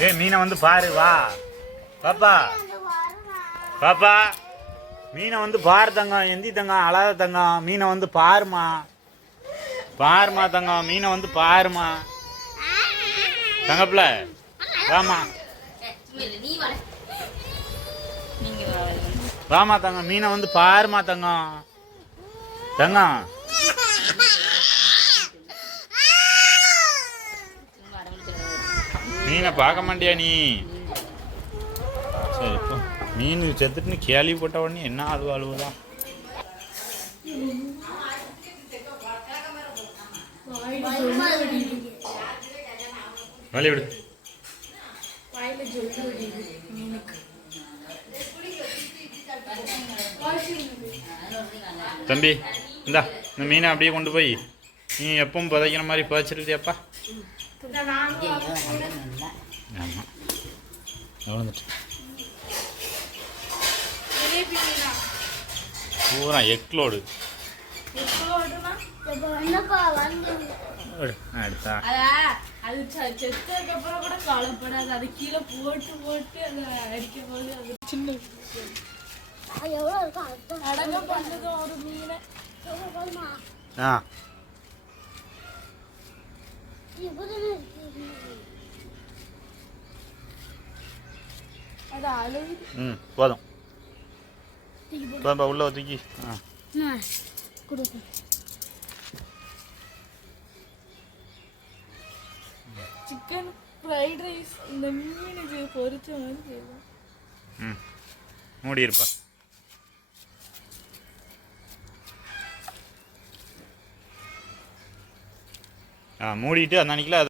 ஏய் மீனை வந்து பாரு வா பாப்பா பாப்பா மீனை வந்து பாரு தங்கம் எந்தி தங்கம் அழாத தங்கம் மீனை வந்து பாருமா பாருமா தங்கம் மீனை வந்து பாருமா தங்கப்பில வாமா வாமா தங்கம் மீனை வந்து பாருமா தங்கம் தங்கம் மீனை பார்க்க மாட்டியா நீ சரி இப்போ மீன் செத்துட்டுன்னு கேள்விப்பட்ட உடனே என்ன அழுவ அழுவுதான் வழி விடு தம்பி இந்தா இந்த மீனை அப்படியே கொண்டு போய் நீ எப்பவும் புதைக்கிற மாதிரி புதைச்சிருக்கியாப்பா ஆமாம் எவ்வளோந்துட்டு பூரா எக்லோடு எடுத்தா அது செத்ததுக்கு அப்புறம் கூட கவலைப்படாது அது கீழே போட்டு போட்டு அதை அடிக்கும் போது அது சின்ன அடங்க பண்ணதும் ஒரு மீனை அது அழுது போதும் உள்ள தூக்கி சிக்கன் ஃப்ரைட் ரைஸ் இந்த மீனுக்கு பொரிச்ச மாதிரி செய்வோம் மூடி இருப்பா மூடிட்டு அந்த அன்னைக்குல